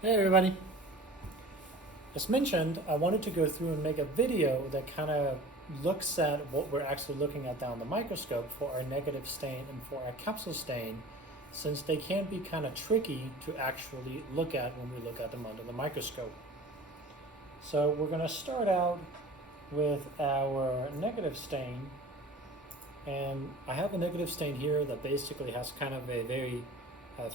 Hey everybody. As mentioned, I wanted to go through and make a video that kind of looks at what we're actually looking at down the microscope for our negative stain and for our capsule stain, since they can be kind of tricky to actually look at when we look at them under the microscope. So we're going to start out with our negative stain, and I have a negative stain here that basically has kind of a very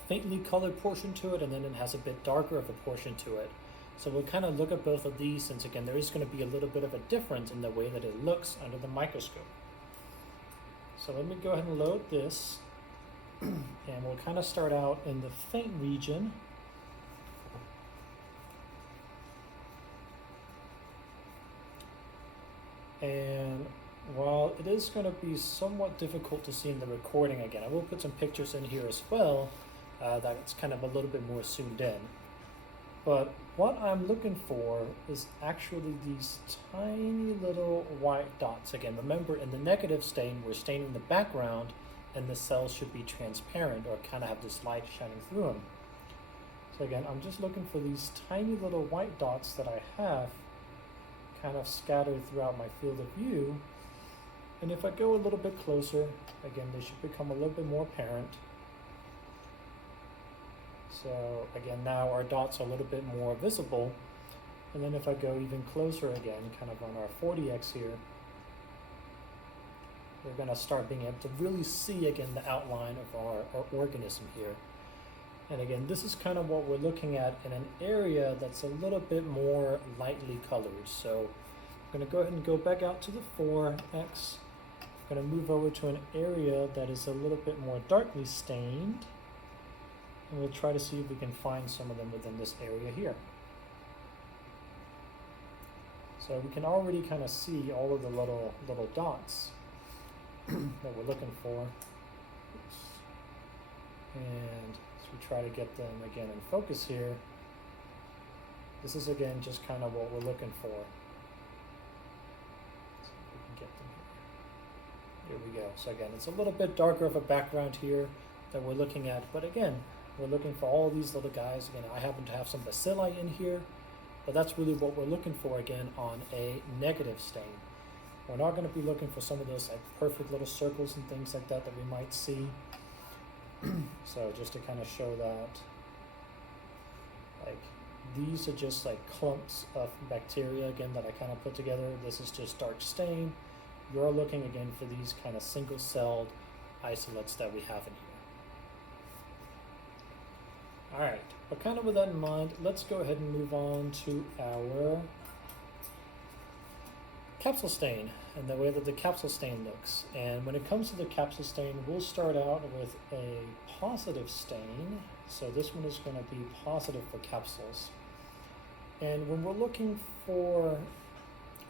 faintly colored portion to it, and then it has a bit darker of a portion to it. So we'll kind of look at both of these, since again there is going to be a little bit of a difference in the way that it looks under the microscope. So let me go ahead and load this, and we'll kind of start out in the faint region. And while it is going to be somewhat difficult to see in the recording, again, I will put some pictures in here as well, that it's kind of a little bit more zoomed in. But what I'm looking for is actually these tiny little white dots. Again, remember, in the negative stain, we're staining the background, and the cells should be transparent or kind of have this light shining through them. So again, I'm just looking for these tiny little white dots that I have kind of scattered throughout my field of view. And if I go a little bit closer, again, they should become a little bit more apparent. So again, now our dots are a little bit more visible. And then if I go even closer again, kind of on our 40x here, we're going to start being able to really see again the outline of our organism here. And again, this is kind of what we're looking at in an area that's a little bit more lightly colored. So I'm going to go ahead and go back out to the 4x. I'm going to move over to an area that is a little bit more darkly stained. And we'll try to see if we can find some of them within this area here. So we can already kind of see all of the little dots that we're looking for. Oops. And as we try to get them again in focus here, this is again just kind of what we're looking for. Let's see if we can get them here. Here we go. So again, it's a little bit darker of a background here that we're looking at, but again, we're looking for all these little guys. Again, I happen to have some bacilli in here, but that's really what we're looking for again on a negative stain. We're not going to be looking for some of those like perfect little circles and things like that we might see. So just to kind of show that, like, these are just like clumps of bacteria again that I kind of put together. This is just dark stain. You're looking again for these kind of single-celled isolates that we have in here. All right, but kind of with that in mind, let's go ahead and move on to our capsule stain and the way that the capsule stain looks. And when it comes to the capsule stain, we'll start out with a positive stain. So this one is going to be positive for capsules. And when we're looking for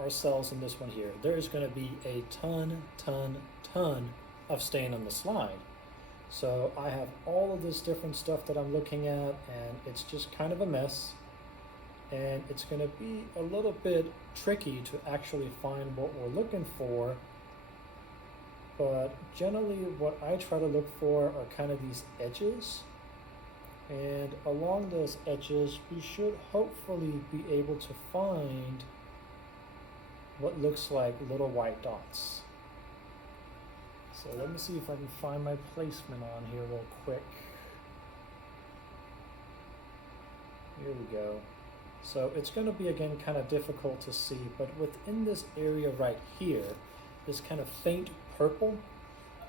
our cells in this one here, there is going to be a ton of stain on the slide. So I have all of this different stuff that I'm looking at, and it's just kind of a mess. And it's going to be a little bit tricky to actually find what we're looking for. But generally what I try to look for are kind of these edges. And along those edges, we should hopefully be able to find what looks like little white dots. So let me see if I can find my placement on here real quick. Here we go. So it's going to be again kind of difficult to see, but within this area right here, this kind of faint purple,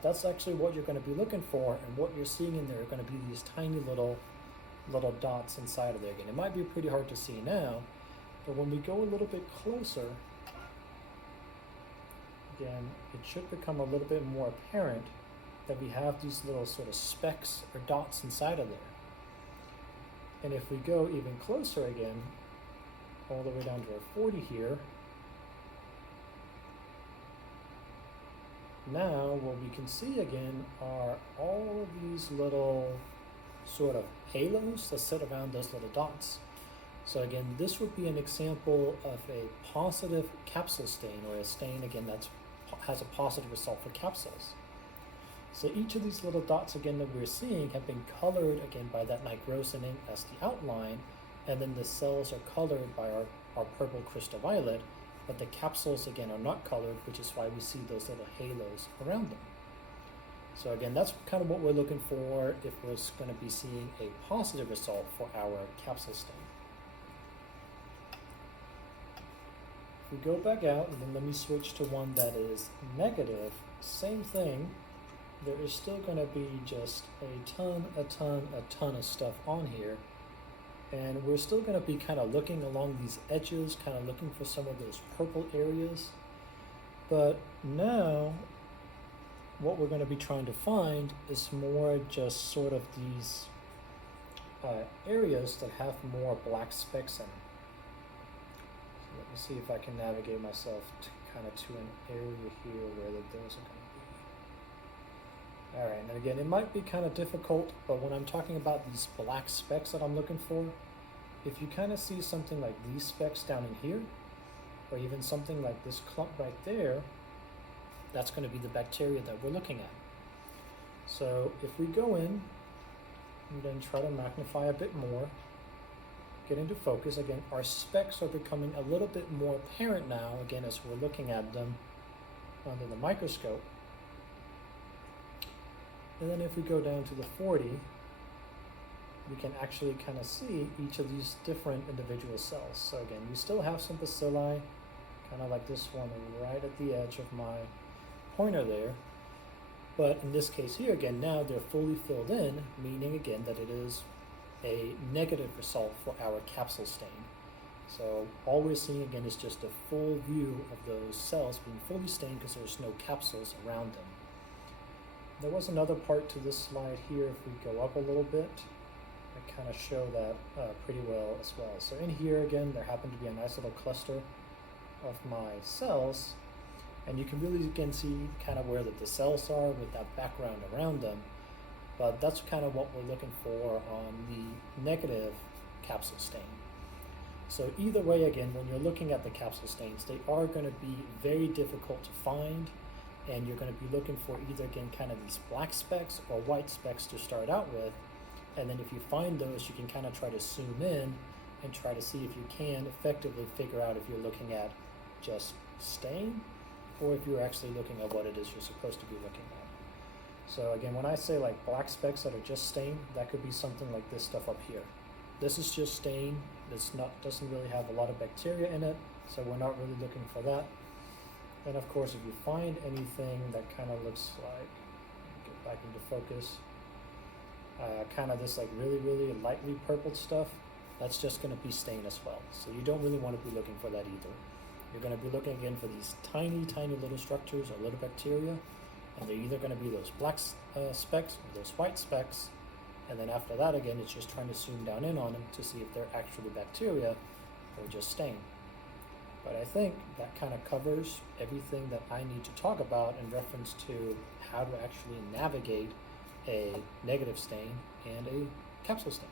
that's actually what you're going to be looking for, and what you're seeing in there are going to be these tiny little dots inside of there. Again, it might be pretty hard to see now, but when we go a little bit closer, again, it should become a little bit more apparent that we have these little sort of specks or dots inside of there. And if we go even closer again, all the way down to our 40 here, now what we can see again are all of these little sort of halos that sit around those little dots. So again, this would be an example of a positive capsule stain, or a stain again that has a positive result for capsules. So each of these little dots again that we're seeing have been colored again by that nigrosin ink as the outline, and then the cells are colored by our purple crystal violet, but the capsules again are not colored, which is why we see those little halos around them. So again, that's kind of what we're looking for if we're going to be seeing a positive result for our capsule stain. If we go back out, and then let me switch to one that is negative, same thing. There is still going to be just a ton of stuff on here. And we're still going to be kind of looking along these edges, kind of looking for some of those purple areas. But now, what we're going to be trying to find is more just sort of these areas that have more black specks in them. So let me see if I can navigate myself kind of to an area here where those are going to be. All right, and again, it might be kind of difficult, but when I'm talking about these black specks that I'm looking for, if you kind of see something like these specks down in here, or even something like this clump right there, that's going to be the bacteria that we're looking at. So if we go in and then try to magnify a bit more, get into focus, again, our specks are becoming a little bit more apparent now, again, as we're looking at them under the microscope. And then if we go down to the 40, we can actually kind of see each of these different individual cells. So again, you still have some bacilli, kind of like this one right at the edge of my pointer there. But in this case here, again, now they're fully filled in, meaning again that it is a negative result for our capsule stain. So all we're seeing again is just a full view of those cells being fully stained because there's no capsules around them. There was another part to this slide here. If we go up a little bit, I kind of show that pretty well as well. So in here again, there happened to be a nice little cluster of my cells, and you can really again see kind of where the cells are with that background around them. But that's kind of what we're looking for on the negative capsule stain. So either way, again, when you're looking at the capsule stains, they are going to be very difficult to find, and you're going to be looking for either, again, kind of these black specks or white specks to start out with. And then if you find those, you can kind of try to zoom in and try to see if you can effectively figure out if you're looking at just stain or if you're actually looking at what it is you're supposed to be looking at. So again, when I say like black specks that are just stain, that could be something like this stuff up here. This is just stain. Doesn't really have a lot of bacteria in it, so we're not really looking for that. And of course, if you find anything that kind of looks like, get back into focus, kind of this like really lightly purpled stuff, that's just going to be stain as well. So you don't really want to be looking for that either. You're going to be looking again for these tiny little structures or little bacteria, and they're either going to be those black specks or those white specks. And then after that, again, it's just trying to zoom down in on them to see if they're actually bacteria or just stain. But I think that kind of covers everything that I need to talk about in reference to how to actually navigate a negative stain and a capsule stain.